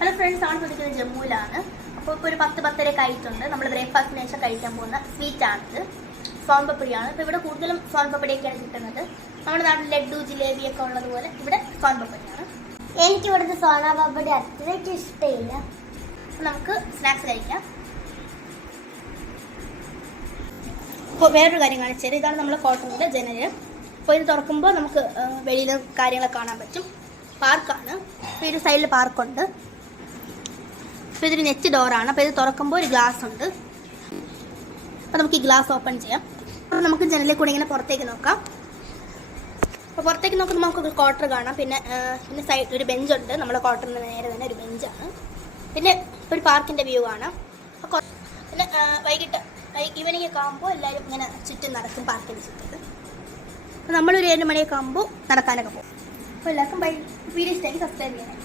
Hello friends, ആണ് പഠിക്കുന്നത് ജമ്മുവിലാണ്. അപ്പോൾ ഇപ്പോൾ ഒരു 10-10:30 ആയിട്ടുണ്ട്. നമ്മൾ ബ്രേക്ക്ഫാസ്റ്റിന് ശേഷം കഴിക്കാൻ പോകുന്ന സ്വീറ്റാണിത്. സോൻപപ്പടിയാണ്. ഇപ്പോൾ ഇവിടെ കൂടുതലും സോൻപപ്പടിയൊക്കെയാണ് കിട്ടുന്നത്. നമ്മുടെ നാട്ടിൽ ലഡ്ഡു ജിലേബിയൊക്കെ ഉള്ളതുപോലെ ഇവിടെ സോൻപപ്പടിയാണ്. എനിക്ക് ഇവിടുത്തെ സോനാപപ്പടി അത്രയ്ക്ക് ഇഷ്ടമില്ല. നമുക്ക് സ്നാക്സ് കഴിക്കാം. അപ്പോൾ വേറൊരു കാര്യം കാണിച്ചാൽ ഇതാണ് നമ്മൾ കോട്ടണിൻ്റെ ജനല്. അപ്പോൾ ഇത് തുറക്കുമ്പോൾ നമുക്ക് വെളിയിൽ കാര്യങ്ങളൊക്കെ കാണാൻ പറ്റും. പാർക്കാണ്. അപ്പോൾ ഒരു സൈഡിൽ പാർക്കുണ്ട്. അപ്പോൾ ഇതൊരു നെറ്റ് ഡോറാണ്. അപ്പോൾ ഇത് തുറക്കുമ്പോൾ ഒരു ഗ്ലാസ് ഉണ്ട്. അപ്പോൾ നമുക്ക് ഈ ഗ്ലാസ് ഓപ്പൺ ചെയ്യാം. അപ്പോൾ നമുക്ക് ജനലിൽ കൂടെ ഇങ്ങനെ പുറത്തേക്ക് നോക്കാം. അപ്പോൾ പുറത്തേക്ക് നോക്കുമ്പോൾ നമുക്ക് ക്വാർട്ടർ കാണാം. പിന്നെ സൈഡ് ഒരു ബെഞ്ചുണ്ട്. നമ്മുടെ ക്വാർട്ടറിന് നേരെ തന്നെ ഒരു ബെഞ്ചാണ്. പിന്നെ ഒരു പാർക്കിൻ്റെ വ്യൂ കാണാം. പിന്നെ വൈകിട്ട് ഈവനിങ് ഒക്കെ ആകുമ്പോൾ എല്ലാവരും ഇങ്ങനെ ചുറ്റും നടക്കും പാർക്കിൻ്റെ ചുറ്റും. അപ്പോൾ നമ്മളൊരു 7 മണിയൊക്കെ ആകുമ്പോൾ നടക്കാനൊക്കെ പോകും. അപ്പോൾ എല്ലാവർക്കും വീഡിയോ ഇഷ്ടമായി സബ്സ്ക്രൈബ് ചെയ്യണം.